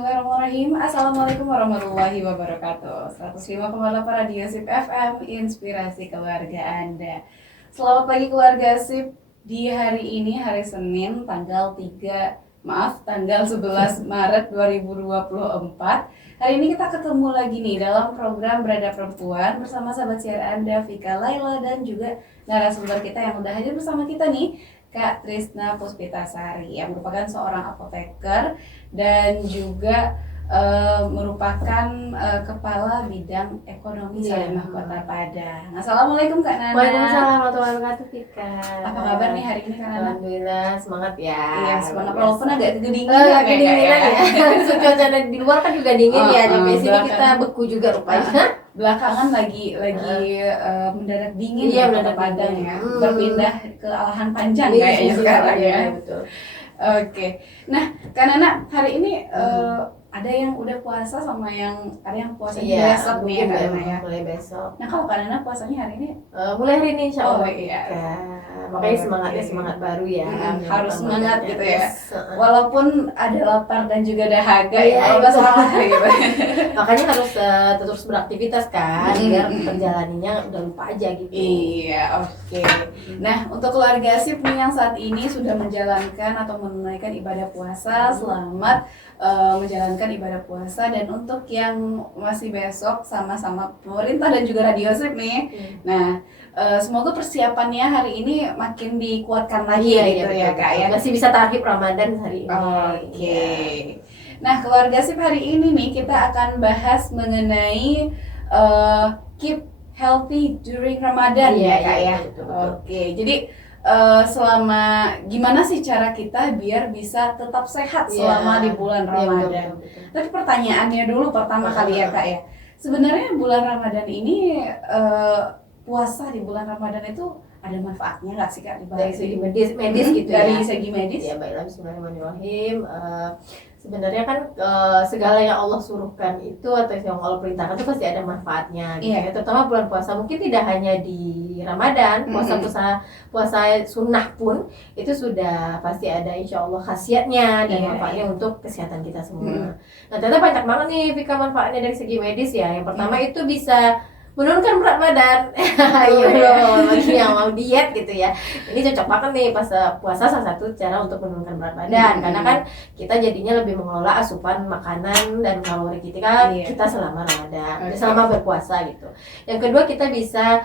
Bismillahirrahmanirrahim. Assalamualaikum warahmatullahi wabarakatuh. 105,8 Radio SIP FM, inspirasi keluarga Anda. Selamat pagi keluarga SIP. Di hari ini, hari Senin, tanggal 11 Maret 2024. Hari ini kita ketemu lagi nih dalam program Berada Perempuan bersama sahabat siar Anda, Vika Laila, dan juga narasumber kita yang udah hadir bersama kita nih, Kak Trisna Puspitasari, yang merupakan seorang apoteker dan juga merupakan kepala bidang ekonomi Salimah Kota Padang. Assalamualaikum Kak Nana. Waalaikumsalam warahmatullahi wabarakatuh, Vika. Apa kabar nih hari ini Kak Nana? Alhamdulillah, semangat ya. Iya, semangat walaupun agak kedinginan kedinginan ya. Cuaca di luar kan juga dingin ya, sampai sini kita beku juga rupanya. Belakangan lagi mendadak dingin ya Kota Padang ya. Berpindah ke alahan panjang Iya, kayaknya sekarang ya. Betul. Oke. Nah, Kak Nana, hari ini ada yang udah puasa sama ada yang puasa besok nih ya Kak Nana ya. Mulai besok. Nah, kalau Kak Nana puasanya hari ini? Mulai hari ini insya Allah. Iya. Makanya semangatnya semangat baru ya. Harus semangat gitu ya. Yes. Walaupun ada lapar dan juga dahaga Iya, ya, kalau nggak salah gitu. Makanya harus terus beraktivitas kan, biar perjalanannya udah lupa aja gitu. Iya, oke. Nah, untuk keluarga SIP nih yang saat ini sudah menjalankan atau menunaikan ibadah puasa, selamat menjalankan ibadah puasa. Dan untuk yang masih besok, sama-sama pemerintah dan juga Radio SIP nih. Nah, semoga persiapannya hari ini makin dikuatkan lagi gitu ya Kak ya. Masih bisa tarhib Ramadan hari ini. Oke. Nah, keluarga SIP hari ini nih kita akan bahas mengenai keep healthy during Ramadan ya Kak ya. Betul. Oke, jadi selama gimana sih cara kita biar bisa tetap sehat selama di bulan Ramadan. Betul. Tapi pertanyaannya dulu pertama kali ya Kak ya. Sebenarnya bulan Ramadan ini puasa di bulan Ramadan itu ada manfaatnya nggak sih Kak? Dari segi medis gitu dari ya. segi medis? Ya baiklah, bismillahirrahmanirrahim. Sebenarnya kan segala yang Allah suruhkan itu atau yang Allah perintahkan itu pasti ada manfaatnya gitu ya. Terutama bulan puasa, mungkin tidak hanya di Ramadan, puasa sunnah pun itu sudah pasti ada insya Allah khasiatnya dan manfaatnya untuk kesehatan kita semua. Nah, ternyata banyak banget nih Vika manfaatnya dari segi medis ya. Yang pertama itu bisa menurunkan berat badan. Bagi yang mau diet gitu ya, ini cocok banget nih pas puasa, salah satu cara untuk menurunkan berat badan. Karena kan kita jadinya lebih mengelola asupan makanan dan kalori kita selama Ramadan, selama berpuasa gitu. Yang kedua, kita bisa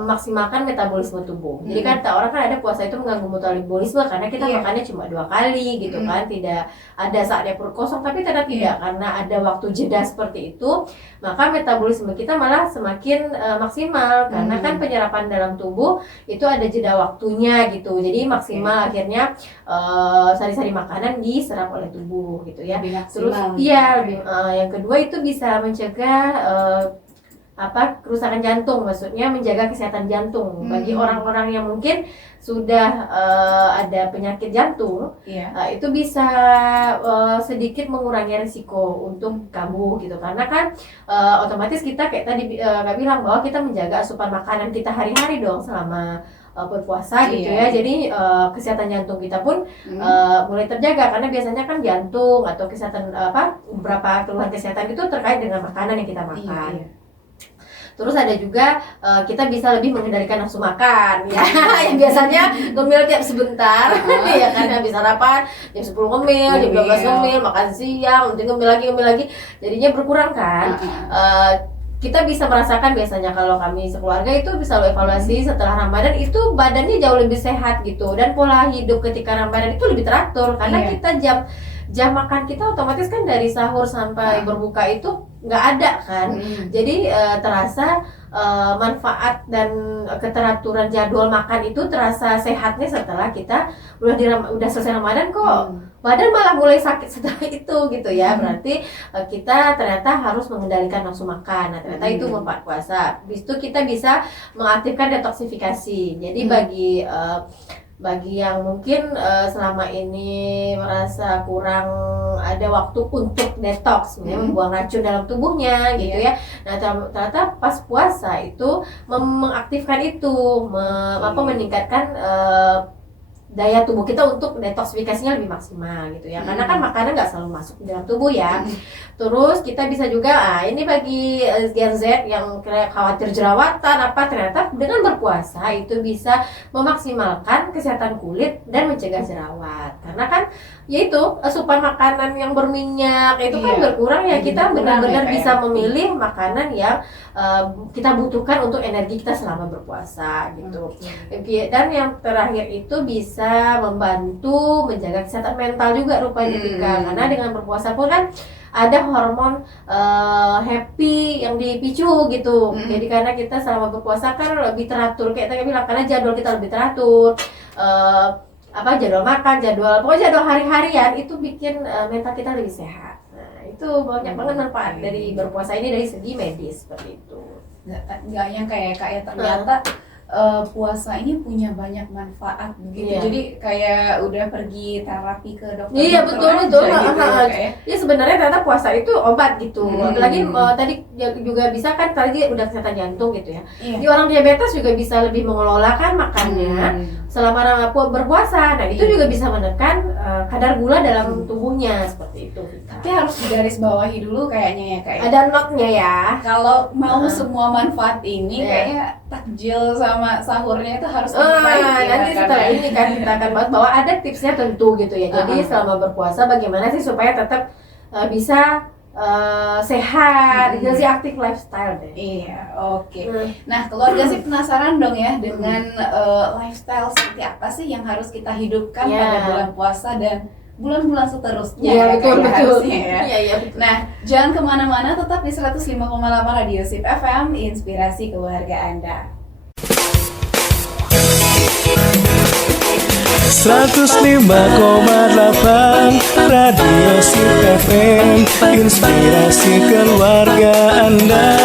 memaksimalkan metabolisme tubuh. Jadi kan orang kan ada puasa itu mengganggu metabolisme karena kita makannya cuma 2 kali gitu kan, tidak ada saatnya perut kosong, tapi tidak karena ada waktu jeda seperti itu, maka metabolisme kita malah semakin maksimal karena kan penyerapan dalam tubuh itu ada jeda waktunya gitu. Jadi maksimal akhirnya sari-sari makanan diserap oleh tubuh gitu ya. Terus yang kedua itu bisa mencegah kerusakan jantung, maksudnya menjaga kesehatan jantung bagi orang-orang yang mungkin sudah ada penyakit jantung. Itu bisa sedikit mengurangi risiko untuk kambuh gitu, karena kan otomatis kita kayak tadi Kak bilang bahwa kita menjaga asupan makanan kita hari-hari dong selama berpuasa gitu ya. Jadi kesehatan jantung kita pun mulai terjaga, karena biasanya kan jantung atau kesehatan beberapa keluhan kesehatan itu terkait dengan makanan yang kita makan. Terus ada juga kita bisa lebih mengendalikan nafsu makan ya. Yang biasanya ngemil tiap sebentar ya kan, habis sarapan jam 10 ngemil, jam 12 ngemil, makan siang, nanti ngemil lagi. Jadinya berkurang kan. Kita bisa merasakan biasanya kalau kami sekeluarga itu bisa lo evaluasi setelah Ramadan itu badannya jauh lebih sehat gitu, dan pola hidup ketika Ramadan itu lebih teratur karena kita jam makan kita otomatis kan dari sahur sampai berbuka itu nggak ada kan. Jadi terasa manfaat dan keteraturan jadwal makan itu terasa sehatnya setelah kita udah selesai Ramadan kok badan malah mulai sakit setelah itu gitu ya. Berarti kita ternyata harus mengendalikan nafsu makan. Nah, ternyata itu manfaat puasa. Habis itu kita bisa mengaktifkan detoksifikasi. Jadi bagi yang mungkin selama ini merasa kurang ada waktu untuk detox, membuang racun dalam tubuhnya gitu ya. Nah, ternyata pas puasa itu mengaktifkan itu, meningkatkan daya tubuh kita untuk detoksifikasinya lebih maksimal gitu ya, karena kan makanan nggak selalu masuk ke dalam tubuh ya. Terus kita bisa juga, ini bagi Gen Z yang khawatir jerawatan apa, ternyata dengan berpuasa itu bisa memaksimalkan kesehatan kulit dan mencegah jerawat, karena kan yaitu asupan makanan yang berminyak itu kan berkurang ya, kita benar-benar bisa memilih makanan yang kita butuhkan untuk energi kita selama berpuasa gitu. Dan yang terakhir itu bisa membantu menjaga kesehatan mental juga rupanya karena dengan berpuasa pun kan ada hormon happy yang dipicu gitu. Jadi karena kita selama berpuasa kan lebih teratur, kayak tadi bilang, karena jadwal kita lebih teratur, jadwal makan, pokoknya jadwal hari-harian itu bikin mental kita lebih sehat. Nah, itu banyak banget manfaat dari berpuasa ini dari segi medis seperti itu. Nggak yang kayak ternyata puasa ini punya banyak manfaat begitu. Jadi kayak udah pergi terapi ke dokter. Iya betul. Gitu, ya sebenarnya ternyata puasa itu obat gitu. Apalagi tadi juga bisa kan, tadi udah kesehatan jantung gitu ya. Di orang diabetes juga bisa lebih mengelola kan makannya selama berpuasa. Nah itu juga bisa menekan kadar gula dalam tubuhnya seperti itu. Tapi harus digarisbawahi dulu kayaknya ya kayak. Ada notnya ya. Kalau mau semua manfaat ini kayaknya takjil sama sahurnya itu harus diperbaiki. Nanti setelah ini kan kita akan bahas bahwa ada tipsnya tentu gitu ya. Jadi selama berpuasa bagaimana sih supaya tetap bisa sehat, jadi aktif lifestyle deh. Iya, oke. Nah, keluarga sih penasaran dong ya dengan lifestyle seperti apa sih yang harus kita hidupkan pada bulan puasa dan bulan-bulan seterusnya. Iya, betul. Ya. Iya, betul. Nah, jangan kemana-mana, tetap di 105,8 Radio Sip FM, inspirasi keluarga Anda. 105,8 Radio Sip FM, inspirasi keluarga Anda.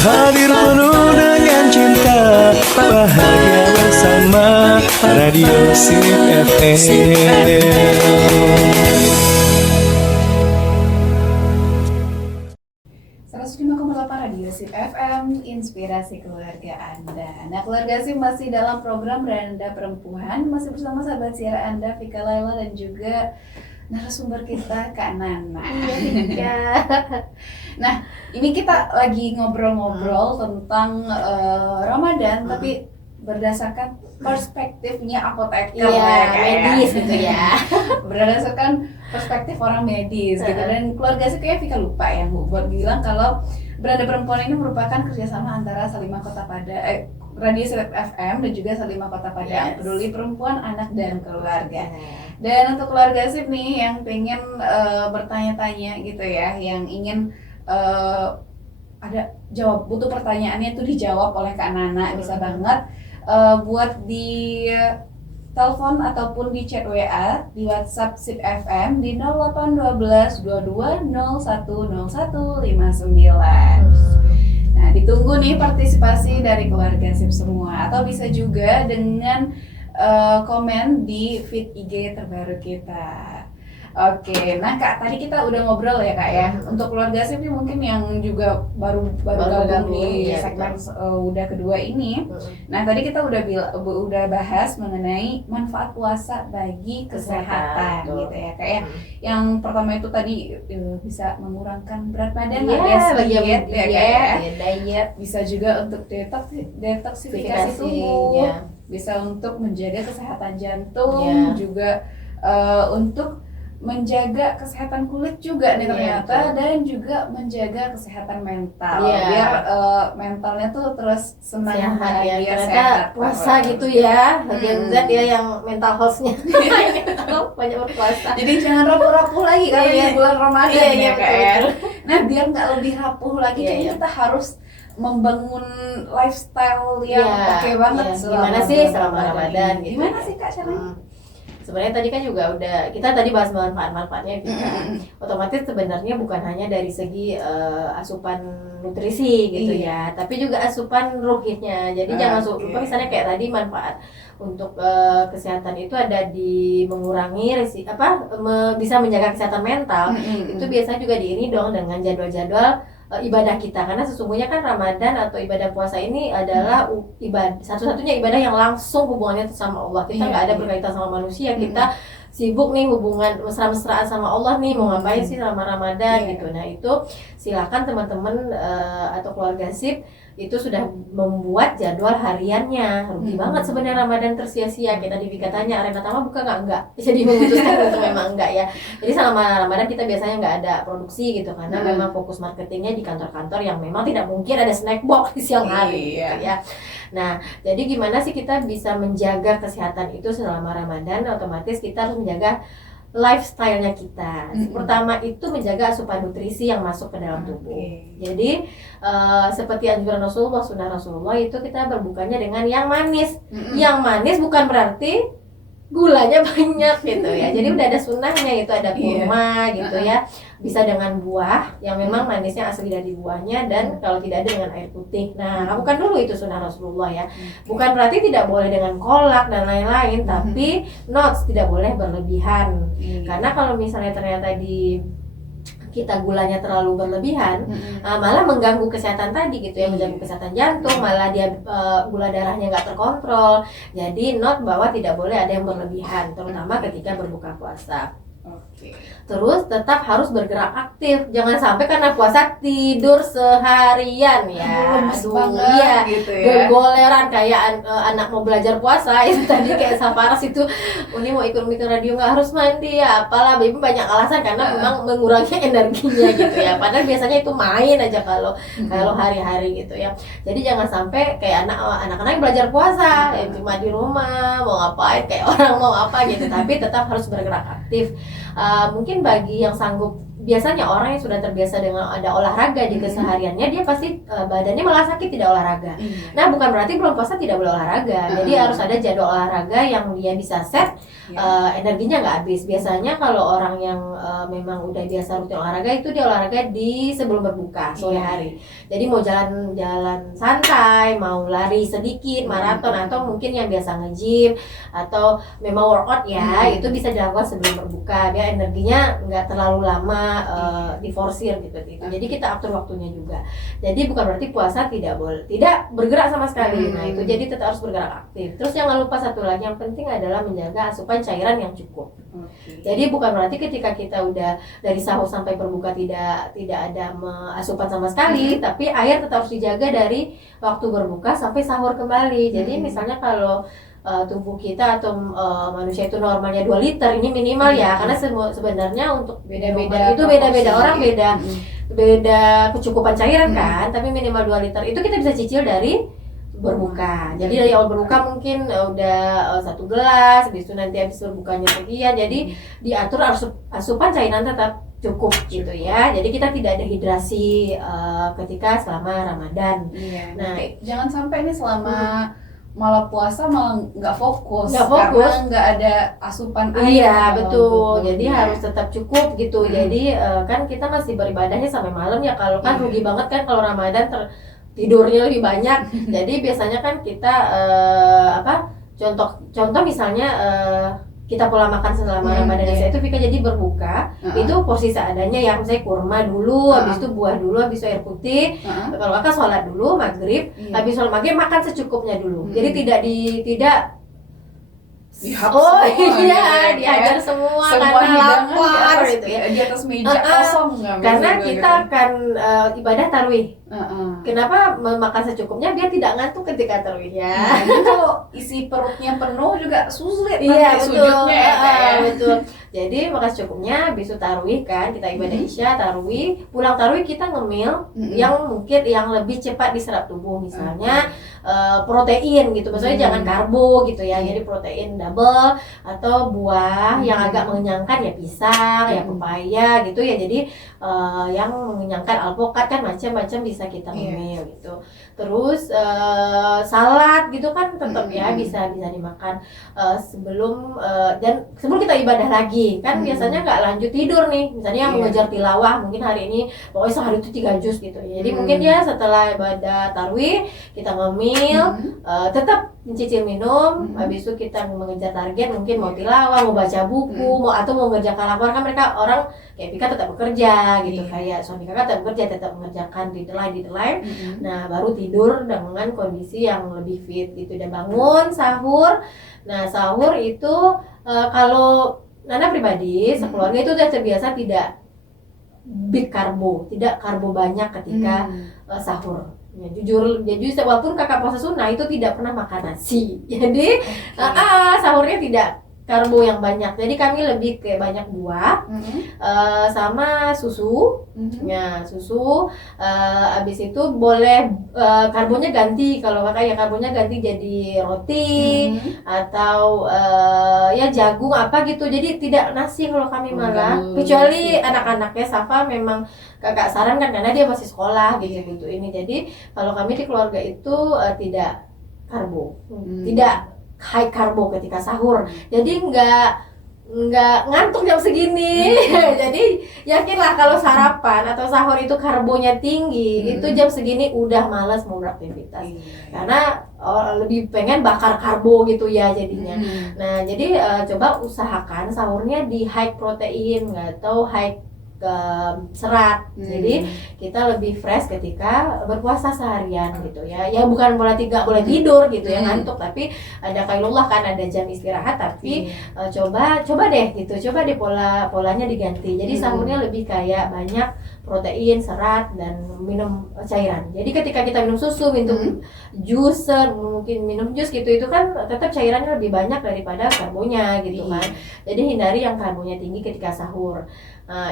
Hadir penuh dengan cinta, bahagia bersama Radio Sip FM. 105,8 Radio Sip FM, inspirasi keluarga Anda. Nah, keluarga Sip masih dalam program Beranda Perempuan, masih bersama sahabat siar Anda, Vika Laila, dan juga narasumber kita, Kak Nana. Iya. Nah, ini kita lagi ngobrol-ngobrol tentang Ramadan, tapi berdasarkan perspektifnya apoteker medis gitu ya. Berdasarkan perspektif orang medis gitu. Dan keluarga sih kayak Vika lupa ya Bu buat bilang kalau Beranda Perempuan ini merupakan kerjasama antara Salimah Kota Padang, Radio Sip FM dan juga Salimah Kota Padang, peduli perempuan, anak dan keluarga. Dan untuk keluarga Sip nih yang pengen bertanya-tanya gitu ya, yang ingin ada jawab, butuh pertanyaannya itu dijawab oleh Kak Nana, bisa banget buat di telepon ataupun di chat WA di WhatsApp Sip FM di 0812 22 01 01 59. Nah, ditunggu nih partisipasi dari keluarga Sip semua, atau bisa juga dengan komen di feed IG terbaru kita. Oke, nah Kak, tadi kita udah ngobrol ya Kak ya. Untuk keluarga Sip ini mungkin yang juga baru gabung di segmen udah kedua ini. Nah, tadi kita udah bahas mengenai manfaat puasa bagi kesehatan gitu ya Kak ya. Yang pertama itu tadi bisa mengurangkan berat badan, alias diet ya Kak ya. Diet bisa juga untuk detoksifikasi tubuh, bisa untuk menjaga kesehatan jantung, juga untuk menjaga kesehatan kulit juga nih ternyata, dan juga menjaga kesehatan mental biar mentalnya tuh terus senang, bahagia, sehat. Puasa gitu ya, Gen Z ya yang mental health-nya banyak berpuasa. Jadi jangan rapuh-rapuh lagi karena bulan Ramadan ya Kak. Nah, biar nggak lebih rapuh lagi, kayaknya kita harus membangun lifestyle yang oke banget gimana sih selama Ramadan gitu. Gimana sih Kak caranya? Sebenarnya tadi kan juga udah kita tadi bahas manfaat-manfaatnya gitu kan. Otomatis sebenarnya bukan hanya dari segi asupan nutrisi gitu ya, tapi juga asupan ruhnya. Jadi jangan lupa misalnya kayak tadi manfaat untuk kesehatan itu ada di mengurangi bisa menjaga kesehatan mental. Itu biasanya juga diiringi dong dengan jadwal-jadwal ibadah kita, karena sesungguhnya kan Ramadan atau ibadah puasa ini adalah ibadah satu-satunya ibadah yang langsung hubungannya sama Allah. Kita nggak ada berkaitan sama manusia, kita sibuk nih hubungan mesra-mesraan sama Allah nih, mau ngapain sih selama Ramadan gitu. Nah itu silakan teman-teman atau keluarga SIP itu sudah membuat jadwal hariannya. Rugi banget sebenarnya Ramadan tersia-sia. Kita di Vika tanya, Arena Tama buka enggak? Jadi memutuskan untuk memang enggak ya. Jadi selama Ramadan kita biasanya enggak ada produksi gitu, karena memang fokus marketingnya di kantor-kantor yang memang tidak mungkin ada snack box di siang hari gitu ya. Nah, jadi gimana sih kita bisa menjaga kesehatan itu selama Ramadan? Otomatis kita harus menjaga lifestyle-nya kita. Pertama itu menjaga asupan nutrisi yang masuk ke dalam tubuh. Jadi seperti anjuran Rasulullah, sunnah Rasulullah itu kita berbukanya dengan yang manis. Yang manis bukan berarti gulanya banyak gitu ya. Jadi udah ada sunnahnya, itu ada kurma gitu ya. Bisa dengan buah yang memang manisnya asli dari buahnya, dan kalau tidak ada dengan air putih. Nah, lakukan dulu itu sunnah Rasulullah ya. Bukan berarti tidak boleh dengan kolak dan lain-lain, tapi notes tidak boleh berlebihan. Karena kalau misalnya ternyata di kita gulanya terlalu berlebihan, malah mengganggu kesehatan tadi gitu ya, mengganggu kesehatan jantung, malah dia gula darahnya nggak terkontrol. Jadi note bahwa tidak boleh ada yang berlebihan, terutama ketika berbuka puasa. Terus tetap harus bergerak aktif, jangan sampai karena puasa tidur seharian ya. Iya gitu ya. Bergoleran kayak anak mau belajar puasa itu tadi kayak Saparas itu, ini mau ikut radio nggak harus mandi ya, apalah, baby banyak alasan karena memang mengurangi energinya gitu ya. Padahal biasanya itu main aja kalau hari-hari gitu ya. Jadi jangan sampai kayak anak-anak belajar puasa ya cuma di rumah mau ngapain kayak orang mau apa gitu, tapi tetap harus bergerak aktif. Mungkin bagi yang sanggup, biasanya orang yang sudah terbiasa dengan ada olahraga di kesehariannya, dia pasti badannya malah sakit tidak olahraga. Nah, bukan berarti belum puasa tidak boleh olahraga. Jadi harus ada jadwal olahraga yang dia bisa set, energinya nggak habis. Biasanya kalau orang yang memang udah biasa rutin olahraga itu dia olahraga di sebelum berbuka sore hari. Jadi mau jalan-jalan santai, mau lari sedikit, maraton, atau mungkin yang biasa nge-gym atau memang workout ya, itu bisa dilakukan sebelum berbuka biar energinya nggak terlalu lama diforsir gitu. Jadi kita atur waktunya juga. Jadi bukan berarti puasa tidak bergerak sama sekali. Nah itu jadi tetap harus bergerak aktif. Terus jangan lupa satu lagi yang penting adalah menjaga asupan cairan yang cukup. Jadi bukan berarti ketika kita udah dari sahur sampai berbuka tidak ada asupan sama sekali, tapi air tetap harus dijaga dari waktu berbuka sampai sahur kembali. Jadi misalnya kalau tubuh kita atau manusia itu normalnya 2 liter, ini minimal ya, karena sebenarnya untuk beda-beda orang beda kecukupan cairan kan, tapi minimal 2 liter itu kita bisa cicil dari berbuka. Jadi dari awal berbuka mungkin udah 1 gelas, habis itu nanti habis berbukanya sekian. Jadi diatur asupan cairan tetap cukup gitu ya. Jadi kita tidak ada hidrasi ketika selama Ramadan. Nah, jangan sampai nih selama malah puasa malah nggak fokus karena nggak ada asupan air. Iya betul. Jadi harus tetap cukup gitu. Jadi kan kita masih beribadahnya sampai malam ya. Kalau kan rugi banget kan kalau Ramadan tidurnya lebih banyak. Jadi biasanya kan kita contoh misalnya kita pola makan selama Ramadan itu Vika jadi berbuka itu porsi seadanya ya, misalnya kurma dulu, habis itu buah dulu, habis itu air putih. Kalau kakak sholat dulu maghrib, habis sholat maghrib makan secukupnya dulu. Jadi tidak dihajar semua karena lapar gitu ya. Di atas meja kosong karena kita akan ibadah tarawih. Kenapa makan secukupnya? Biar tidak ngantuk ketika tarawih ya. Jadi kalau isi perutnya penuh juga sulit nanti sujudnya betul. Jadi makan secukupnya, habis itu tarawih kan, kita ibadah isya, tarawih, pulang tarawih kita ngemil yang mungkin yang lebih cepat diserap tubuh, misalnya protein gitu, maksudnya jangan karbo gitu ya. Jadi protein double atau buah yang agak mengenyangkan ya, pisang, ya pepaya gitu ya. Jadi yang mengenyangkan alpukat kan macam-macam bisa kita ngemil gitu. Terus salad gitu kan tetap ya bisa dimakan sebelum kita ibadah lagi pagi kan biasanya nggak lanjut tidur nih, misalnya mengejar tilawah, mungkin hari ini pokoknya sehari itu 3 juz gitu ya. Jadi mungkin dia setelah ibadah tarwih kita ngemil, tetap mencicil minum, habis itu kita mengejar target, mungkin mau tilawah, mau baca buku, atau mau mengerjakan laporan. Kan mereka orang kayak Vika tetap bekerja gitu, kayak suami kakak tetap bekerja, tetap mengerjakan deadline. Nah baru tidur dengan kondisi yang lebih fit gitu, dan bangun sahur. Nah sahur itu kalau Nana pribadi sekeluarga itu udah terbiasa tidak big karbo, tidak karbo banyak ketika sahur. Ya, jujur walaupun kakak puasa sunnah itu tidak pernah makan nasi. Jadi sahurnya tidak karbo yang banyak. Jadi kami lebih kayak banyak buah, sama susu. Ya, susu. Abis itu boleh karbonya ganti. Kalau kakak ya karbonya ganti jadi roti atau ya jagung apa gitu. Jadi tidak nasi kalau kami malah. Kecuali anak-anaknya Safa memang kakak sarankan karena dia masih sekolah gitu ini. Jadi kalau kami di keluarga itu tidak karbo, tidak high karbo ketika sahur. Jadi nggak ngantuk jam segini. Jadi yakinlah kalau sarapan atau sahur itu karbonya tinggi, itu jam segini udah malas mau beraktivitas. Karena lebih pengen bakar karbo gitu ya jadinya. Nah, jadi coba usahakan sahurnya di high protein atau high serat. Jadi kita lebih fresh ketika berpuasa seharian gitu ya. Ya bukan boleh tidur gitu ya ngantuk, tapi ada kailullah kan, ada jam istirahat, tapi coba deh gitu. Coba deh polanya diganti. Jadi sahurnya lebih kayak banyak protein, serat, dan minum cairan. Jadi ketika kita minum susu, minum juicer, mungkin minum jus gitu, itu kan tetap cairannya lebih banyak daripada karbonya gitu kan. Jadi hindari yang karbonya tinggi ketika sahur.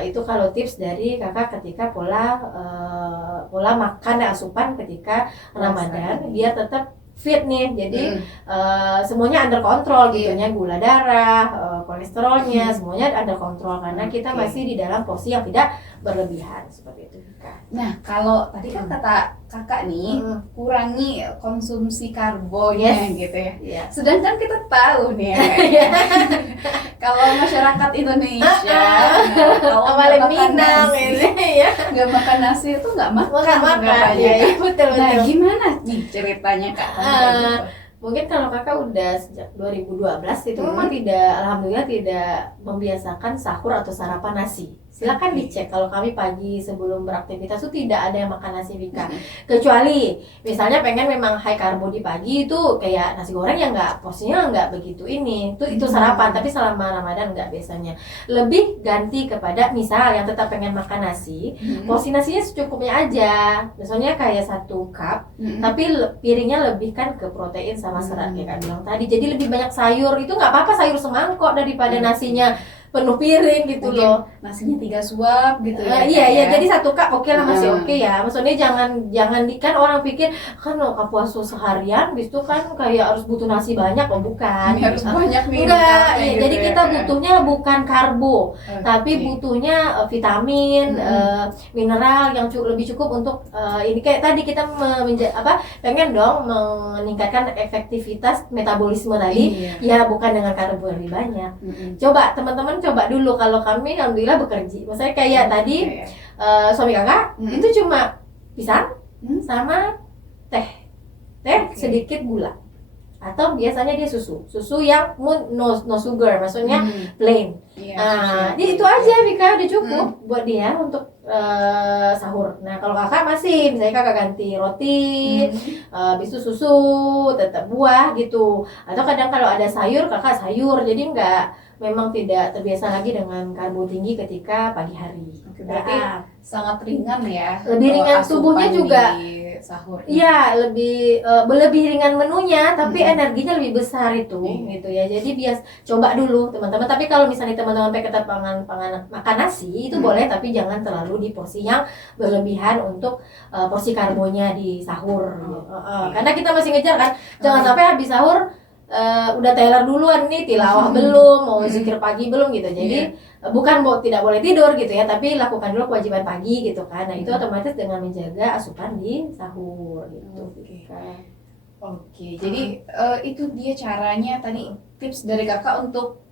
Itu kalau tips dari kakak ketika pola makan dan asupan ketika Ramadan, biar tetap fit nih. Jadi semuanya under control gitu ya, gula darah, kolesterolnya semuanya under control, karena kita masih di dalam porsi yang tidak berlebihan seperti itu. Nah, kalau tadi kan kata kakak nih kurangi konsumsi karbonya gitu ya. Sedangkan kita tahu nih kalau masyarakat Indonesia kalau nggak makan nasi, nggak makan nasi itu nggak makan. Betul. Nah, gimana nih ceritanya kak? Mungkin kalau kakak udah sejak 2012 itu memang alhamdulillah tidak membiasakan sahur atau sarapan nasi. Silakan dicek kalau kami pagi sebelum beraktivitas itu tidak ada yang makan nasi Vika. Kecuali misalnya pengen memang high karbo di pagi, itu kayak nasi goreng yang porsinya nggak begitu ini. Itu sarapan, tapi selama Ramadan nggak biasanya. Lebih ganti kepada misal yang tetap pengen makan nasi, porsi nasinya secukupnya aja. Misalnya kayak 1 cup, tapi piringnya lebih kan ke protein sama serat kayak Kak bilang tadi. Jadi lebih banyak sayur, itu nggak apa-apa sayur semangkok daripada nasinya penuh piring gitu. Mungkin loh nasinya 3 suap gitu ya. Iya, jadi 1 cup oke lah, masih oke ya. Maksudnya jangan kan orang pikir kan puasa seharian bis itu kan kayak harus butuh nasi banyak, bukan. Harus banyak nih. Enggak, gitu jadi kita butuhnya bukan karbo, tapi butuhnya vitamin, mineral yang lebih cukup untuk ini kayak tadi kita pengen dong meningkatkan efektivitas metabolisme tadi. Ya bukan dengan karbo lebih banyak. Coba teman-teman coba dulu. Kalau kami alhamdulillah bekerja, maksudnya kayak tadi suami kakak itu cuma pisang sama teh sedikit gula, atau biasanya dia susu yang no sugar, maksudnya plain. Jadi itu aja Vika udah cukup buat dia untuk sahur. Nah kalau kakak masih misalnya kakak ganti roti, habis itu susu, tetap buah gitu, atau kadang kalau ada sayur kakak sayur. Jadi memang tidak terbiasa lagi dengan karbo tinggi ketika pagi hari. Berarti sangat ringan ya. Lebih ringan tubuhnya juga. Sahur. Iya, lebih ringan menunya, tapi energinya lebih besar itu, gitu ya. Jadi coba dulu teman-teman. Tapi kalau misalnya teman-teman pengen makan nasi itu boleh, tapi jangan terlalu di porsi yang berlebihan untuk porsi karbonya di sahur. Karena kita masih ngejar kan, jangan sampai habis sahur udah teler duluan nih, tilawah belum, mau zikir pagi belum gitu. Jadi bukan tidak boleh tidur gitu ya, tapi lakukan dulu kewajiban pagi gitu kan. Nah itu otomatis dengan menjaga asupan di sahur gitu. Oke. Jadi itu dia caranya tadi, tips dari kakak untuk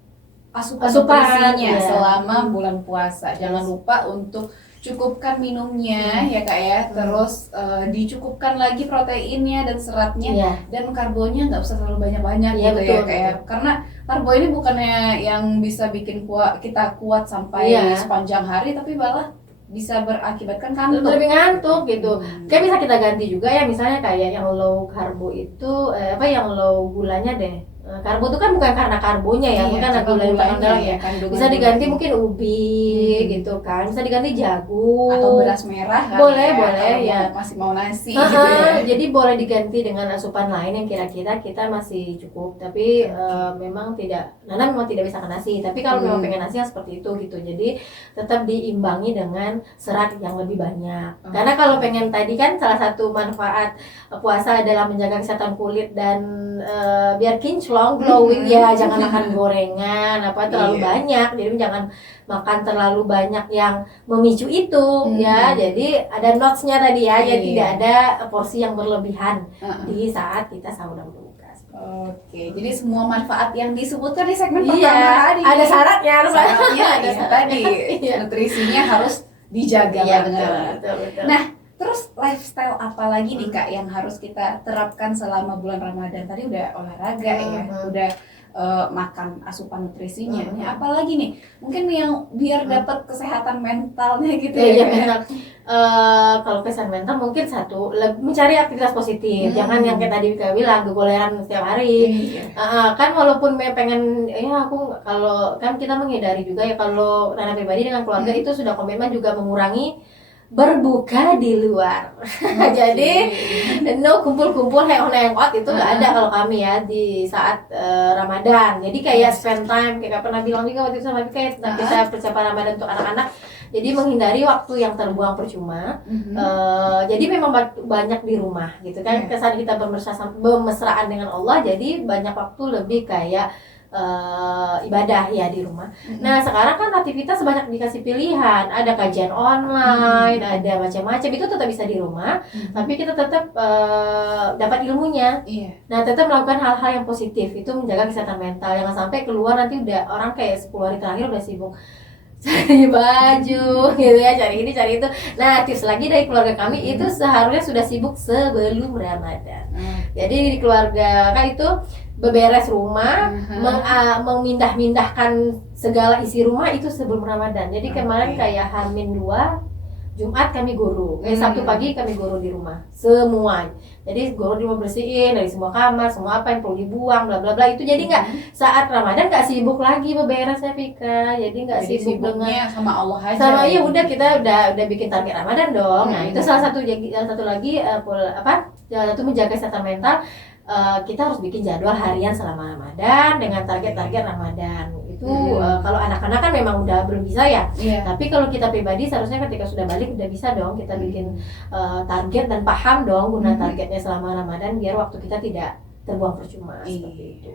asupan nutrisinya ya. selama bulan puasa. Jangan lupa untuk cukupkan minumnya ya Kak ya, terus dicukupkan lagi proteinnya dan seratnya, dan karbonya nggak usah terlalu banyak-banyak gitu betul, ya Kak ya. Karena karbo ini bukannya yang bisa bikin kita kuat sampai sepanjang hari, tapi malah bisa berakibatkan kantuk. Lebih ngantuk gitu. Kayak bisa kita ganti juga ya, misalnya kayak yang low karbo itu yang low gulanya deh. Karbo itu kan bukan karena karbonya ya, bukan karena gula ya. Bisa diganti mungkin ubi gitu kan, bisa diganti jagung atau beras merah kan. Boleh ya. Masih mau nasi gitu ya. Jadi boleh diganti dengan asupan lain yang kira-kira kita masih cukup. Tapi memang Nana memang tidak bisa ke nasi. Tapi kalau memang pengen nasi yang seperti itu gitu. Jadi tetap diimbangi dengan serat yang lebih banyak. Karena kalau pengen tadi kan salah satu manfaat puasa adalah menjaga kesehatan kulit dan biar kinclong, glowing ya. Jangan makan gorengan terlalu banyak. Jadi jangan makan terlalu banyak yang memicu itu ya. Jadi ada notes-nya tadi ya. Jadi tidak ada porsi yang berlebihan di saat kita sahur dan berbuka. Oke, jadi semua manfaat yang disebutkan di segmen pertama tadi ada syaratnya, ada tadi nutrisinya harus dijaga banget. Betul. Nah, terus lifestyle apa lagi nih Kak yang harus kita terapkan selama bulan Ramadan? Tadi udah olahraga ya, udah makan asupan nutrisinya. Apalagi nih? Mungkin yang biar dapat kesehatan mentalnya gitu ya. Mental. Kalau kesehatan mental mungkin satu, mencari aktivitas positif. Jangan yang kayak tadi kita bilang gogoleran setiap hari. Kan walaupun pengen aku kalau kan kita menghindari juga ya, kalau Nana pribadi dengan keluarga itu sudah komitmen juga mengurangi berbuka di luar. Jadi no kumpul-kumpul hangout itu nggak ada kalau kami ya di saat Ramadan. Jadi kayak spend time, kayak pernah bilang juga waktu itu sama kayak kita persiapan Ramadan untuk anak-anak. Jadi menghindari waktu yang terbuang percuma. Jadi memang banyak di rumah gitu kan. Kesan kita bermesraan dengan Allah. Jadi banyak waktu lebih kayak ibadah ya di rumah. Nah sekarang kan aktivitas banyak dikasih pilihan, ada kajian online, ada macam-macam, itu tetap bisa di rumah, tapi kita tetap dapat ilmunya. Nah tetap melakukan hal-hal yang positif, itu menjaga kesehatan mental. Jangan sampai keluar nanti udah orang kayak 10 hari terakhir udah sibuk cari baju gitu ya, cari ini cari itu. Nah tips lagi dari keluarga kami itu seharusnya sudah sibuk sebelum Ramadan. Jadi di keluarga kan itu beberes rumah, memindah-mindahkan segala isi rumah itu sebelum Ramadan. Jadi kemarin kayak H-2 Jumat kami guru, Sabtu pagi kami guru di rumah semua. Jadi guru di rumah bersihin dari semua kamar, semua apa yang perlu dibuang, bla bla bla itu. Jadi nggak saat Ramadan nggak sibuk lagi beberesnya Pika. Jadi nggak sibuk dengan sama Allah aja. Sama udah kita udah bikin target Ramadan dong. Nah itu salah satu lagi salah satu menjaga kesehatan mental. Kita harus bikin jadwal harian selama Ramadan dengan target-target Ramadan. Itu kalau anak-anak kan memang udah belum bisa ya. Tapi kalau kita pribadi seharusnya ketika sudah balik udah bisa dong kita bikin target dan paham dong guna targetnya selama Ramadan biar waktu kita tidak terbuang percuma seperti itu.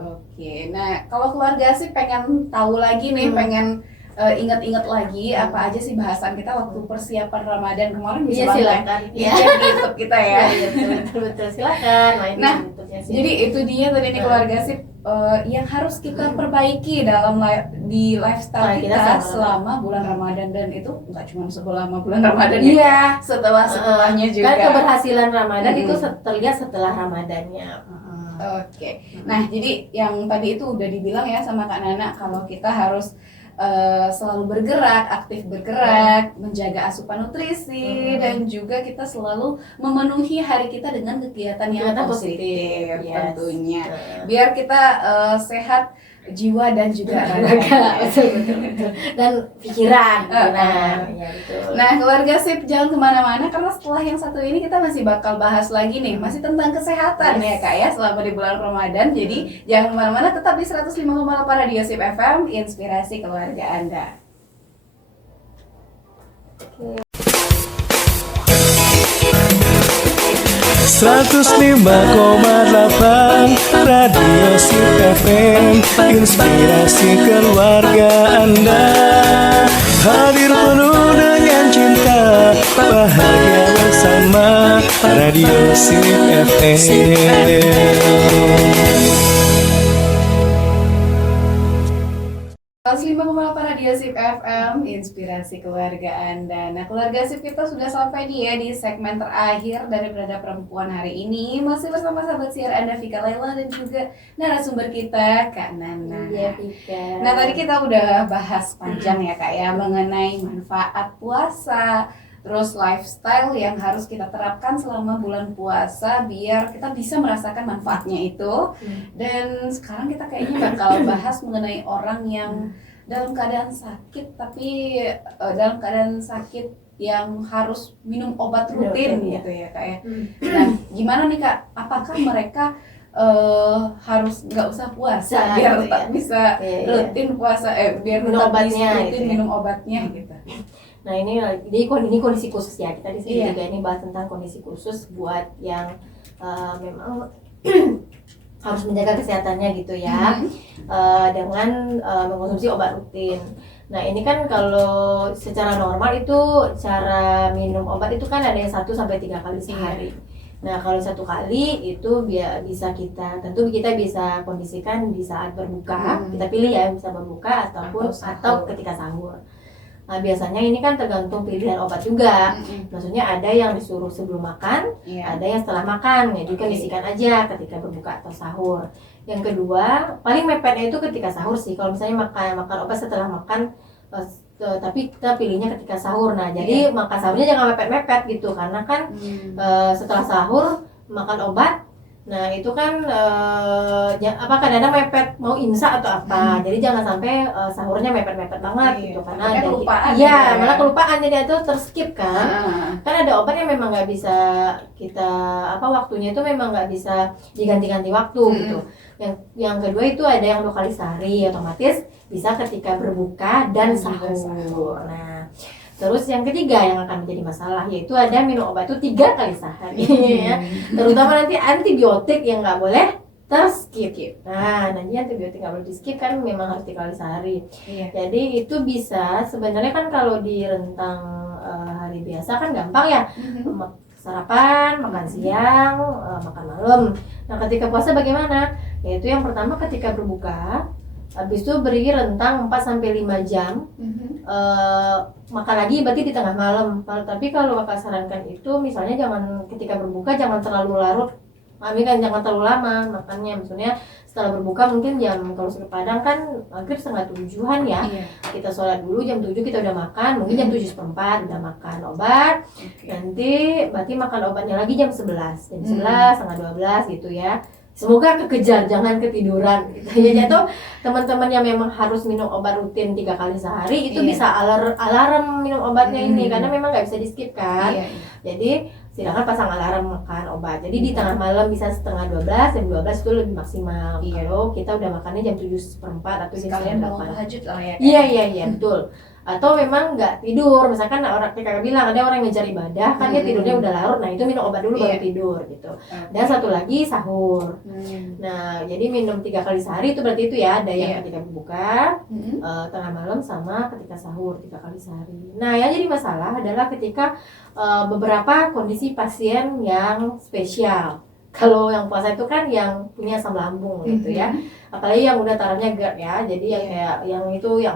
Oke. Nah, kalau keluarga sih pengen tahu lagi nih, pengen ingat-ingat lagi apa aja sih bahasan kita waktu persiapan Ramadan kemarin, bisa silakan di YouTube kita ya. Betul silakan. Nah, jadi itu dia tadi nih keluarga sih yang harus kita perbaiki dalam di lifestyle kita selama bulan Ramadan, dan itu nggak cuma selama bulan Ramadan ya, setelahnya juga. Kan keberhasilan Ramadan itu terlihat setelah Ramadannya. Oke. Nah, jadi yang tadi itu udah dibilang ya sama Kak Nana kalau kita harus selalu bergerak, aktif bergerak, menjaga asupan nutrisi, dan juga kita selalu memenuhi hari kita dengan kegiatan yang positif tentunya. Biar kita sehat jiwa dan juga raga. Betul. Dan pikiran. Nah, keluarga sip, jangan kemana-mana karena setelah yang satu ini kita masih bakal bahas lagi nih, masih tentang kesehatan ya Kak ya selama di bulan Ramadan. Jadi jangan kemana-mana, tetap di 105,8 Radio Sip FM, inspirasi keluarga Anda. 105,8 Radio Sip FM, inspirasi keluarga Anda. Hadir penuh dengan cinta, bahagia bersama Radio Sip FM. 105,8 Radio Sip FM, inspirasi keluarga Anda. Nah, keluarga Sip kita sudah sampai nih ya di segmen terakhir dari Berada Perempuan hari ini. Masih bersama sahabat siar Anda, Vika Laila, dan juga narasumber kita, Kak Nana. Iya, Vika. Nah, tadi kita udah bahas panjang ya, Kak, ya, mengenai manfaat puasa, terus lifestyle yang harus kita terapkan selama bulan puasa biar kita bisa merasakan manfaatnya itu. Dan sekarang kita kayaknya bakal bahas mengenai orang yang dalam keadaan sakit, tapi dalam keadaan sakit yang harus minum obat rutin gitu ya, Kak, ya. Nah, gimana nih, Kak, apakah mereka harus nggak usah puasa biar tetap bisa rutin puasa, biar minum tetap obatnya rutin gitu ya. minum obatnya gitu. Nah ini kondisi khusus ya, kita di sini juga ini bahas tentang kondisi khusus buat yang memang harus menjaga kesehatannya gitu ya, dengan mengkonsumsi obat rutin. Nah ini kan kalau secara normal itu cara minum obat itu kan ada yang 1-3 kali sehari. Nah kalau 1 kali itu bisa tentu kita bisa kondisikan di saat berbuka, kita pilih ya, bisa berbuka atau ketika sahur. Nah biasanya ini kan tergantung pilihan obat juga. Maksudnya ada yang disuruh sebelum makan, ada yang setelah makan. Jadi kondisikan aja ketika berbuka atau sahur. Yang kedua, paling mepetnya itu ketika sahur sih. Kalau misalnya makan obat setelah makan, tapi kita pilihnya ketika sahur. Nah jadi makan sahurnya jangan mepet-mepet gitu, karena kan setelah sahur makan obat. Nah itu kan kadang-kadang mepet mau imsak atau apa, jadi jangan sampai sahurnya mepet-mepet banget gitu, karena ada kelupaan. Malah kelupaan, jadi itu terskip kan. Kan ada obat yang memang nggak bisa kita waktunya itu memang nggak bisa diganti-ganti waktu gitu. Yang kedua itu ada yang 2 kali sehari, otomatis bisa ketika berbuka dan sahur. Nah terus yang ketiga yang akan menjadi masalah yaitu ada minum obat itu 3 kali sehari ya. Terutama nanti antibiotik yang nggak boleh terskip. Nah nanti antibiotik nggak boleh di skip kan, memang harus 3 kali sehari. Jadi itu bisa sebenarnya kan kalau di rentang hari biasa kan gampang ya, sarapan, makan siang, makan malam. Nah ketika puasa bagaimana? Yaitu yang pertama ketika berbuka, habis itu beri rentang 4-5 jam, makan lagi berarti di tengah malam. Tapi kalau kakak sarankan itu misalnya jangan ketika berbuka, jangan terlalu larut, jangan terlalu lama makannya. Maksudnya setelah berbuka mungkin kalau di Padang kan maghrib 6:30 ya, kita sholat dulu jam 7 kita udah makan, mungkin jam 7:04 udah makan obat. Nanti berarti makan obatnya lagi jam 11, setengah 12 gitu ya. Semoga kekejar, jangan ketiduran gitu ya. Jatuh teman-teman yang memang harus minum obat rutin 3 kali sehari itu bisa alarm minum obatnya ini, karena memang nggak bisa di skip kan. Jadi silakan pasang alarm makan obat. Jadi di tengah malam bisa setengah 12, jam 12 itu lebih maksimal. Kalau kita udah makannya jam 7:04 atau jam 8. Tahajud lah ya. Iya betul. Atau memang nggak tidur, misalkan orang kakak bilang ada orang yang ngejar ibadah kan, dia tidurnya udah larut, nah itu minum obat dulu baru tidur gitu. Dan satu lagi sahur. Nah jadi minum 3 kali sehari itu berarti itu ya, ada yang ketika berbuka, tengah malam, sama ketika sahur 3 kali sehari. Nah yang jadi masalah adalah ketika beberapa kondisi pasien yang spesial. Kalau yang puasa itu kan yang punya asam lambung gitu ya, apalagi yang udah tarafnya GERD ya, jadi yang kayak yang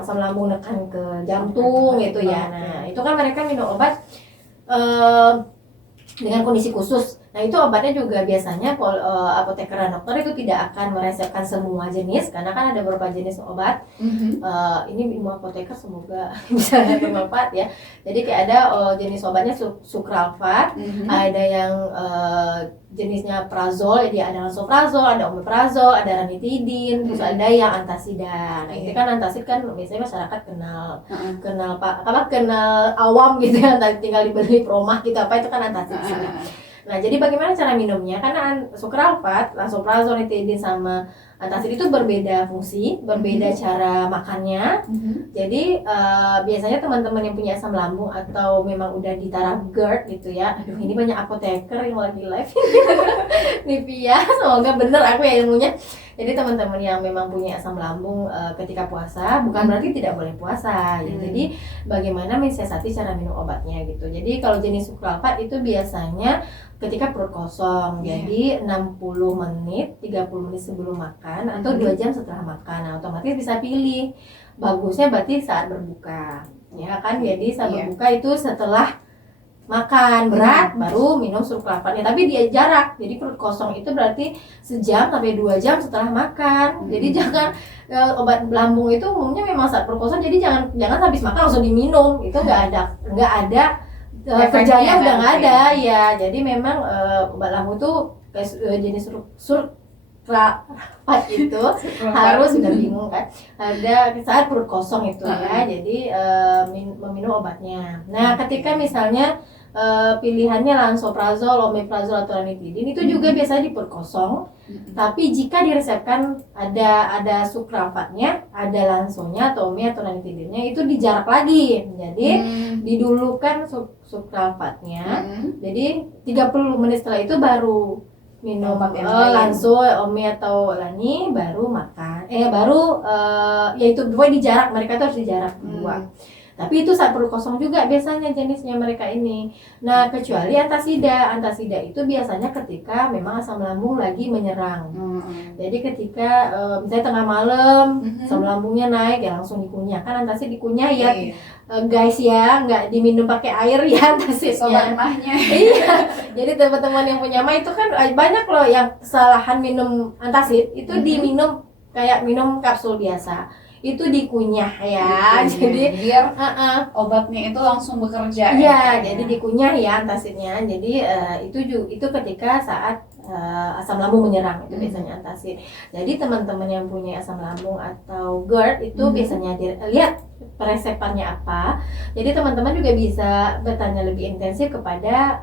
asam lambung nekan ke jantung gitu ya. Nah itu kan mereka minum obat dengan kondisi khusus. Nah itu obatnya juga biasanya apoteker dan dokter itu tidak akan meresepkan semua jenis, karena kan ada beberapa jenis obat. Ini ilmu apoteker semoga bisa bermanfaat ya. Jadi kayak ada jenis obatnya sukralfat, ada yang jenisnya prazol, jadi ada lansoprazol, ada omeprazol, ada ranitidin, terus ada yang antasida. Nah itu kan antasid kan biasanya masyarakat kenal awam gitu ya, tinggal dibeli promah gitu apa itu kan antasid. Nah, jadi bagaimana cara minumnya? Karena sukralfat, lansoprazol, ranitidin sama antacid itu berbeda fungsi, berbeda cara makannya. Jadi biasanya teman-teman yang punya asam lambung atau memang udah di taraf GERD gitu ya. Aduh, ini banyak apoteker yang lagi live nih Pia, semoga bener aku ya ilmunya. Jadi teman-teman yang memang punya asam lambung ketika puasa bukan berarti tidak boleh puasa ya. Jadi bagaimana mensiasati cara minum obatnya gitu. Jadi kalau jenis sukralfat itu biasanya ketika perut kosong. Jadi 60 menit, 30 menit sebelum makan atau 2 jam setelah makan. Nah, otomatis bisa pilih. Bagusnya berarti saat berbuka. Ya kan? Jadi saat berbuka itu setelah makan berat baru minum sukralfatnya, tapi dia jarak. Jadi perut kosong itu berarti sejam sampai 2 jam setelah makan. Jadi jangan obat lambung itu umumnya memang saat perut kosong, jadi jangan habis makan langsung diminum. Itu nggak ada kerjanya, udah nggak ada ya. Jadi memang obat lambung itu jenis sukralfat itu harus, sudah bingung kan, ada saat perut kosong itu ya. Jadi meminum obatnya. Nah, ketika misalnya pilihannya lansoprazol, omeprazol atau ranitidin itu juga biasanya di perut kosong. Tapi jika diresepkan ada sukralfatnya, ada lansonya atau ome atau ranitidinnya, itu dijarak lagi. Jadi didulukan sukralfatnya. Jadi 30 menit setelah itu baru minum lanso, ome atau lani, baru makan. Yaitu dua dijarak, mereka itu harus dijarak dua. Tapi itu saat perut kosong juga biasanya jenisnya mereka ini. Nah, kecuali antasida. Antasida itu biasanya ketika memang asam lambung lagi menyerang. Jadi ketika misalnya tengah malam asam lambungnya naik, ya langsung dikunyah. Kan antasid dikunyah ya. Guys ya, nggak diminum pakai air ya antasidnya. Sobat mahnya. Iya. Jadi teman-teman yang punya mah itu kan banyak loh yang kesalahan minum antasid itu diminum kayak minum kapsul biasa. Itu dikunyah ya. Jadi biar obatnya itu langsung bekerja. Iya, jadi dikunyah ya antasidnya. Jadi itu ketika saat asam lambung menyerang, itu biasanya antasid. Jadi teman-teman yang punya asam lambung atau GERD itu biasanya lihat resepannya apa. Jadi teman-teman juga bisa bertanya lebih intensif kepada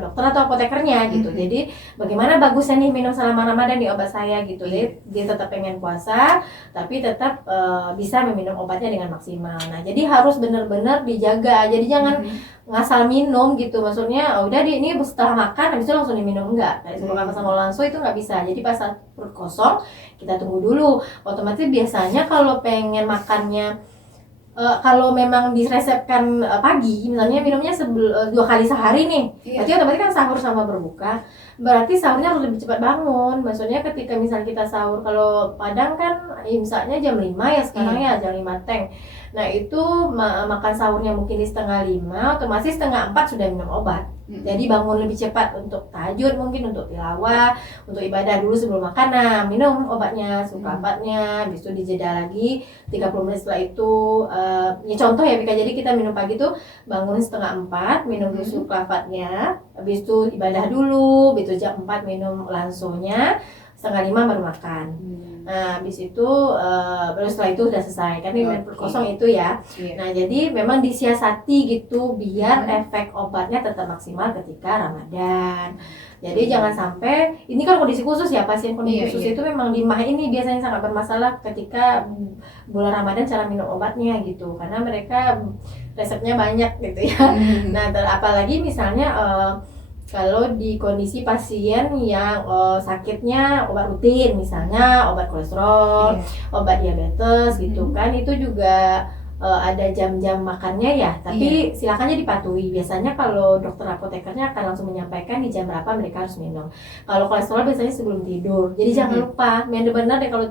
dokter atau apotekernya gitu. Jadi bagaimana bagusnya nih minum selama Ramadan di obat saya gitu. Jadi dia tetap pengen puasa tapi tetap bisa meminum obatnya dengan maksimal. Nah, jadi harus benar-benar dijaga. Jadi jangan ngasal minum gitu. Maksudnya udah ini setelah makan habis itu langsung diminum, enggak. Kayak sebelum sama lanso itu nggak bisa. Jadi pas saat perut kosong kita tunggu dulu. Otomatis biasanya kalau pengen makannya kalau memang diresepkan pagi, misalnya minumnya 2 kali sehari nih, berarti otomatis kan sahur sama berbuka, berarti sahurnya harus lebih cepat bangun. Maksudnya ketika misalnya kita sahur, kalau Padang kan misalnya jam 5 ya sekarang ya, jam 5 teng. Nah itu makan sahurnya mungkin di setengah 5, otomatis setengah 4 sudah minum obat. Jadi bangun lebih cepat untuk tahajud, mungkin untuk tilawah, untuk ibadah dulu sebelum makan. Nah, minum obatnya, sukralfatnya, habis itu dijeda lagi 30 menit setelah itu. Ya contoh ya Bika, jadi kita minum pagi tuh bangun setengah 4, minum dulu sukralfatnya, habis itu ibadah dulu, habis itu jam 4 minum lansonya, setengah 5 baru makan. Nah, habis itu baru setelah itu udah selesai kan ini perut kosong itu ya. Nah, jadi memang disiasati gitu biar efek obatnya tetap maksimal ketika Ramadan. Jadi jangan sampai, ini kan kondisi khusus ya, pasien kondisi khusus itu memang di mah ini biasanya sangat bermasalah ketika bulan Ramadan cara minum obatnya gitu, karena mereka resepnya banyak gitu ya. Nah, apalagi misalnya kalau di kondisi pasien yang sakitnya obat rutin, misalnya obat kolesterol, obat diabetes gitu kan, itu juga ada jam-jam makannya ya, tapi silakannya dipatuhi. Biasanya kalau dokter apotekernya akan langsung menyampaikan di jam berapa mereka harus minum. Kalau kolesterol biasanya sebelum tidur. Jadi jangan lupa, benar-benar deh kalau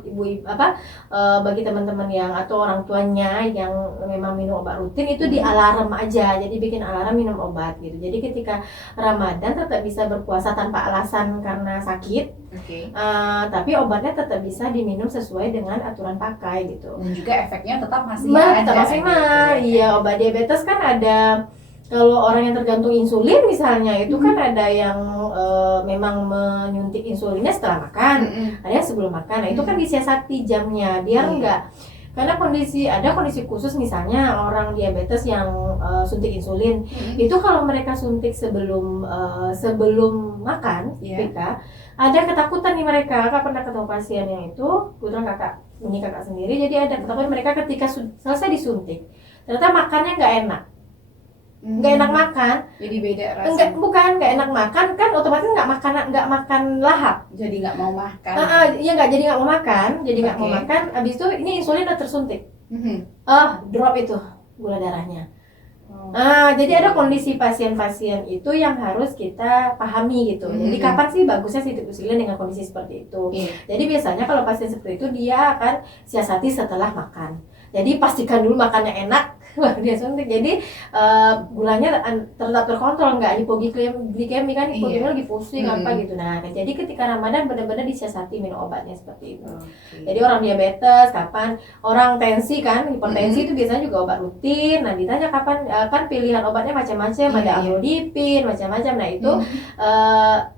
bagi teman-teman yang atau orang tuanya yang memang minum obat rutin itu di alarm aja. Jadi bikin alarm minum obat gitu. Jadi ketika Ramadan tetap bisa berpuasa tanpa alasan karena sakit. Tapi obatnya tetap bisa diminum sesuai dengan aturan pakai gitu. Dan juga efeknya tetap masih ada. Maksimal. Iya, obat diabetes kan ada, kalau orang yang tergantung insulin misalnya itu kan ada yang memang menyuntik insulinnya setelah makan, ada yang sebelum makan. Nah, itu kan disiasati jamnya biar enggak, karena ada kondisi khusus misalnya orang diabetes yang suntik insulin, itu kalau mereka suntik sebelum makan, ada ketakutan nih mereka. Kakak pernah ketemu pasien yang itu, kebetulan ini kakak sendiri, jadi ada ketakutan mereka ketika selesai disuntik ternyata makannya nggak enak. nggak enak makan. Jadi beda rasanya. Nggak enak makan kan, otomatis nggak makan lahap. Jadi nggak mau makan. Iya jadi nggak mau makan, nggak mau makan. Abis itu ini insulin udah tersuntik. Drop itu gula darahnya. Jadi ada kondisi pasien-pasien itu yang harus kita pahami gitu. Jadi kapan sih bagusnya suntik insulin dengan kondisi seperti itu? Jadi biasanya kalau pasien seperti itu dia akan siasati setelah makan. Jadi pastikan dulu makannya enak baru dia suntik. Jadi gulanya tetap terkontrol, nggak hipoglikemi kan, hipoglikemi lagi pusing apa gitu. Nah, jadi ketika Ramadan benar-benar disiasati minum obatnya seperti itu. Jadi orang diabetes kapan, orang tensi kan, hipertensi itu biasanya juga obat rutin. Nah, ditanya kapan, kan pilihan obatnya macam-macam, ada amlodipin macam-macam. Nah, itu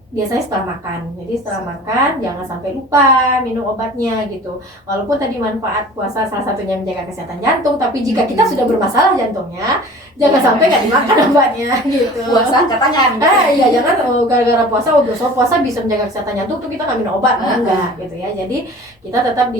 biasanya setelah makan. Jadi setelah makan jangan sampai lupa minum obatnya gitu. Walaupun tadi manfaat puasa salah satunya menjaga kesehatan jantung, tapi jika kita sudah bermasalah jantungnya, jangan sampai nggak dimakan obatnya gitu. Puasa angkat tangan. Iya, jangan gara-gara puasa, puasa bisa menjaga kesehatan jantung tuh kita nggak minum obat, enggak gitu ya. Jadi kita tetap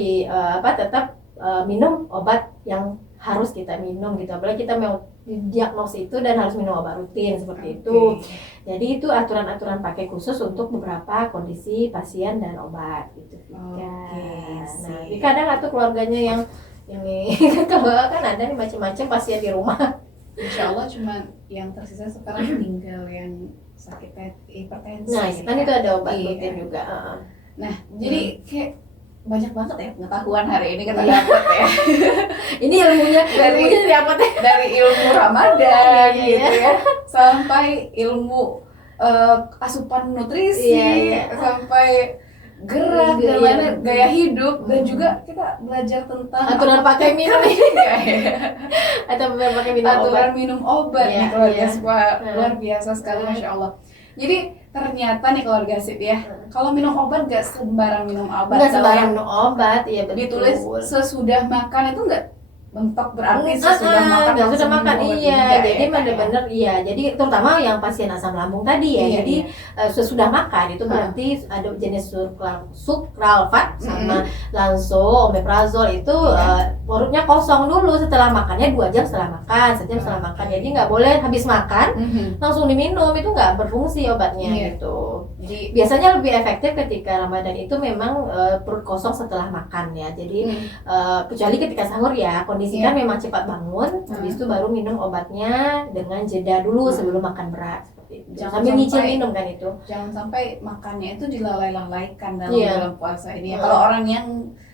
minum obat yang harus kita minum gitu. Apalagi kita mau diagnosis itu dan harus minum obat rutin seperti itu. Jadi itu aturan-aturan pakai khusus untuk beberapa kondisi pasien dan obat gitu. Nah, kadang atau keluarganya yang ini kalau kan ada nih macam-macam pasien di rumah. Insya Allah cuma yang tersisa sekarang meninggal yang sakit hipertensi. Nah, kan itu ada obat rutin juga. Nah, jadi kayak banyak banget ya pengetahuan hari ini kita dapat ya. Ini ilmunya dari ilmu Ramadan gitu ya, sampai ilmu asupan nutrisi, sampai gerak dan lain-lain, gaya hidup, dan juga kita belajar tentang aturan pakai minum atau pakai aturan minum obat nih keluarga Spa. Luar biasa sekali, Masya Allah. Jadi ternyata nih keluarga Sip ya, kalau minum obat nggak sembarang minum obat. Nggak sembarang minum obat, iya betul. Ditulis sesudah makan itu nggak mentok berarti sesudah makan. Sudah makan, iya. Jadi benar-benar iya. Jadi terutama yang pasien asam lambung tadi ya. Jadi sesudah makan itu berarti ada jenis sukralfat sama lanso, omeprazol itu perutnya kosong dulu setelah makannya, 2 jam setelah makan, 1 jam setelah makan. Jadi nggak boleh habis makan langsung diminum, itu nggak berfungsi obatnya gitu. Jadi biasanya lebih efektif ketika Ramadan itu memang perut kosong setelah makan ya. Jadi kecuali ketika sahur ya, kondisi kan memang cepat bangun, habis itu baru minum obatnya dengan jeda dulu sebelum makan berat seperti itu. Sambil nyicil minum kan itu. Jangan sampai makannya itu dilalai-lalaikan dalam bulan puasa ini ya. Kalau orang yang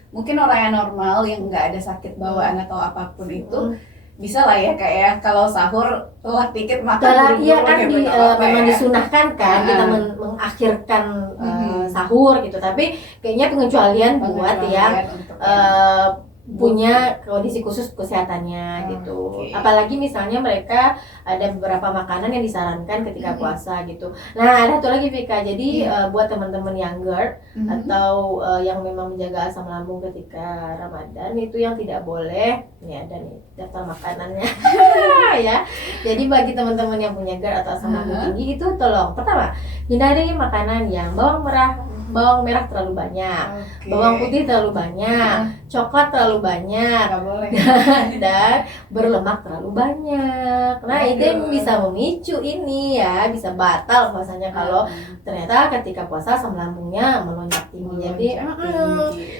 mungkin orang yang normal yang nggak ada sakit bawaan atau apapun itu bisa lah ya kayak kalau sahur telat dikit makan iya kan memang disunahkan kan kita mengakhirkan sahur gitu, tapi kayaknya pengecualian buat yang punya kondisi khusus kesehatannya gitu. Apalagi misalnya mereka ada beberapa makanan yang disarankan ketika puasa gitu. Nah, ada satu lagi Vika. Jadi buat teman-teman yang GERD atau yang memang menjaga asam lambung ketika Ramadan itu yang tidak boleh, ini ada nih daftar makanannya. Ya. Jadi bagi teman-teman yang punya GERD atau asam lambung tinggi itu tolong pertama hindari makanan yang bawang merah terlalu banyak, bawang putih terlalu banyak, coklat terlalu banyak, dan berlemak terlalu banyak. Nah, itu bisa memicu ini ya, bisa batal puasanya kalau ternyata ketika puasa asam lambungnya melonjak tinggi.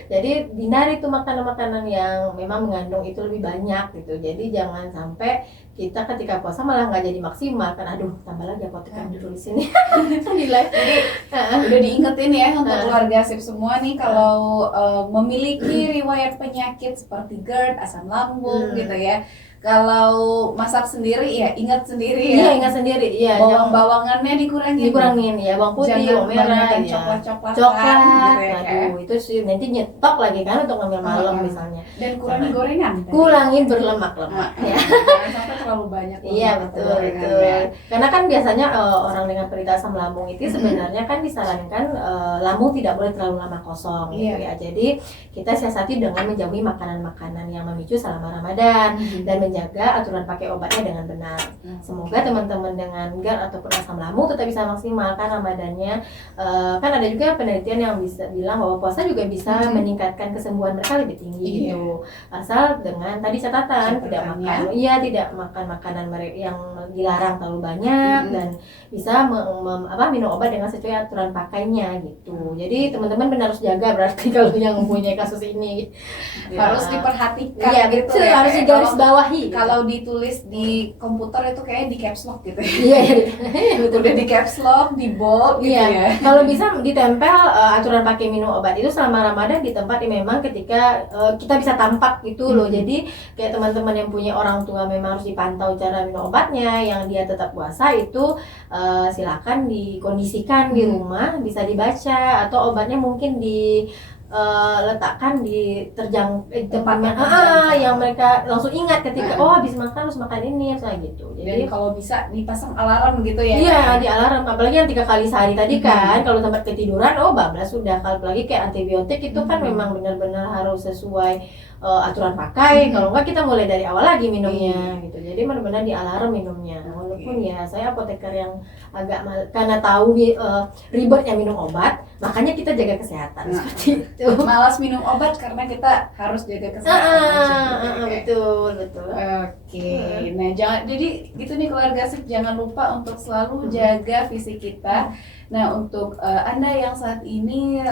Jadi hindari itu makanan-makanan yang memang mengandung itu lebih banyak gitu. Jadi jangan sampai kita ketika puasa malah nggak jadi maksimal kan, aduh tambah lagi apotekan dulu di sini. Di live. Jadi udah diingetin ya untuk keluarga Sip semua nih, kalau memiliki riwayat penyakit seperti GERD, asam lambung gitu ya. Kalau masak sendiri ya ingat sendiri ya. Iya, ingat sendiri. Iya, bawang-bawangannya dikurangin ya, bawang putih, bawang merah, coklat gitu ya. Aduh, itu sih nanti nyetok lagi kan untuk ngambil malam misalnya. Dan kurangi gorengan. Kurangin berlemak-lemak ya. Jangan sampai terlalu banyak. Iya, betul. Karena kan biasanya orang dengan penderita asam lambung itu sebenarnya kan disarankan lambung tidak boleh terlalu lama kosong gitu ya. Jadi kita siasati dengan menjauhi makanan-makanan yang memicu selama Ramadan dan menjaga aturan pakai obatnya dengan benar. Semoga teman-teman dengan GERD ataupun asam lambung tetap bisa maksimalkan Ramadannya. Kan ada juga penelitian yang bisa bilang bahwa puasa juga bisa meningkatkan kesembuhan mereka lebih tinggi gitu. Asal dengan tadi catatan tidak makan makanan yang dilarang terlalu banyak dan bisa minum obat dengan sesuai aturan pakainya gitu. Jadi teman-teman benar harus jaga berarti kalau yang mempunyai kasus ini harus diperhatikan. Iya gitu betul, ya, harus digarisbawahi. Kalau ditulis di komputer itu kayak di caps lock gitu. Iya, betul. Udah di caps lock, di bold gitu ya. Kalau bisa ditempel aturan pakai minum obat itu selama Ramadan di tempat yang memang ketika kita bisa tampak gitu loh. Jadi kayak teman-teman yang punya orang tua memang harus dipantau cara minum obatnya, yang dia tetap puasa itu silakan dikondisikan di rumah, bisa dibaca atau obatnya mungkin letakkan di tempatnya yang mereka langsung ingat ketika habis makan harus makan ini gitu. Jadi kalau bisa dipasang alarm gitu ya. Iya, di alarm, apalagi yang 3 kali sehari tadi kan. Kalau tempat ketiduran bablas sudah. Kalau apalagi kayak antibiotik itu kan memang benar-benar harus sesuai aturan pakai. Kalau enggak kita mulai dari awal lagi minumnya gitu. Jadi benar-benar di alarm minumnya. Walaupun ya saya apoteker yang agak karena tahu ribetnya minum obat, makanya kita jaga kesehatan seperti itu. Malas minum obat karena kita harus jaga kesehatan. Betul. Oke. Nah, jadi gitu nih keluarga sip, jangan lupa untuk selalu jaga fisik kita. Nah, untuk Anda yang saat ini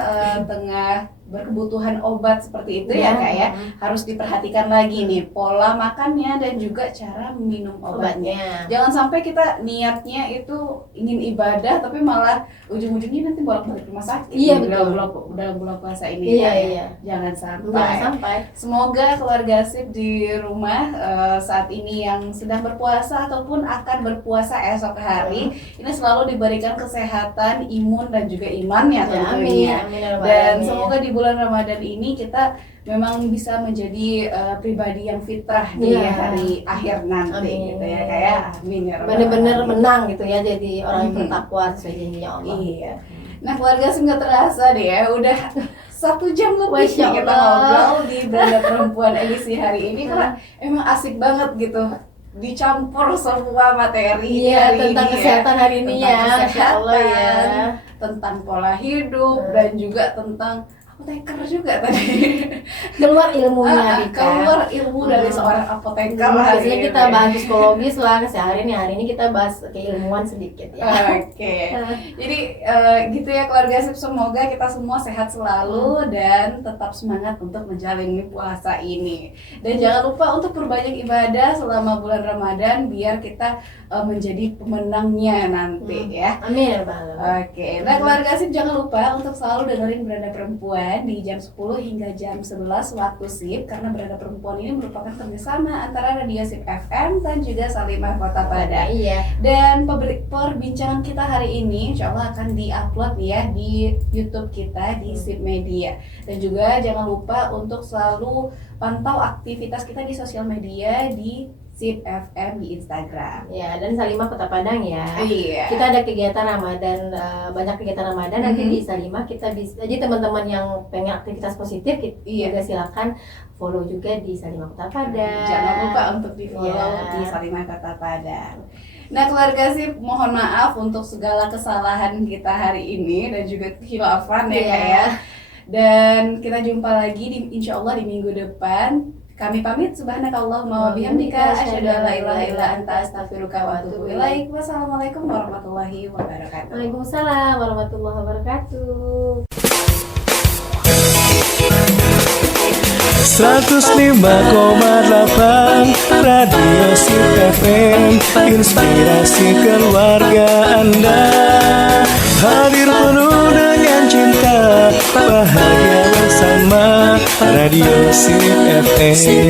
tengah berkebutuhan obat seperti itu ya Kak ya, harus diperhatikan lagi nih pola makannya dan juga cara minum obatnya. Jangan sampai kita niatnya itu ingin ibadah tapi malah ujung-ujungnya nanti bolak-balik rumah sakit. Iya betul. Dalam bulan puasa ini. Iya. Jangan sampai. Semoga keluarga sip di rumah saat ini yang sedang berpuasa ataupun akan berpuasa esok hari ini selalu diberikan kesehatan, imun dan juga imannya tentunya. Amin. Dan semoga di bulan Ramadan ini kita memang bisa menjadi pribadi yang fitrah di hari akhir nanti gitu ya kayak amin ya rabbal benar-benar menang gitu ya, jadi orang yang bertakwa sesuai janjinya Allah. Iya. Nah keluarga sih nggak terasa deh ya udah 1 jam lebih nih kita ngobrol di Beranda Perempuan edisi hari ini karena emang asik banget gitu dicampur semua materi tentang kesehatan hari ini ya, Masya Allah ya, tentang pola hidup dan juga tentang apoteker juga tadi. Keluar ilmunya keluar ilmu dari seorang apoteker. Biasanya kita bahas psikologis lah hari ini kita bahas keilmuan sedikit ya. Oke. Jadi gitu ya keluarga sip, semoga kita semua sehat selalu dan tetap semangat untuk menjalani puasa ini. Dan jangan lupa untuk perbanyak ibadah selama bulan Ramadan biar kita menjadi pemenangnya nanti ya. Amin. Oke. Nah keluarga sip jangan lupa untuk selalu dengerin Beranda Perempuan di jam 10 hingga jam 11 waktu SIP karena Beranda Perempuan ini merupakan kerjasama antara Radio SIP FM dan juga Salimah Kota Padang. Iya. Dan perbincangan kita hari ini insya Allah akan di-upload ya di YouTube kita di SIP Media. Dan juga jangan lupa untuk selalu pantau aktivitas kita di sosial media di SIP FM di Instagram. Ya, dan Salimah Kota Padang ya. Iya. Kita ada kegiatan Ramadan, banyak kegiatan Ramadan nanti di Salimah kita bisa. Jadi teman-teman yang pengen aktivitas positif juga silakan follow juga di Salimah Kota Padang. Jangan lupa untuk di-follow di Salimah Kota Padang. Nah keluarga sih mohon maaf untuk segala kesalahan kita hari ini dan juga khilafan ya Kak ya. Dan kita jumpa lagi insya Allah di minggu depan. Kami pamit, subhanakallahumma wa bihamdika asyhadu an la ilaha illa anta astaghfiruka wa atubu ilaik. Wassalamualaikum warahmatullahi wabarakatuh. Waalaikumsalam warahmatullahi wabarakatuh. 105,8 Radio SIP FM, inspirasi keluarga Anda. Hadir penuh dengan cinta, bahagia bersama Radio SIP FM.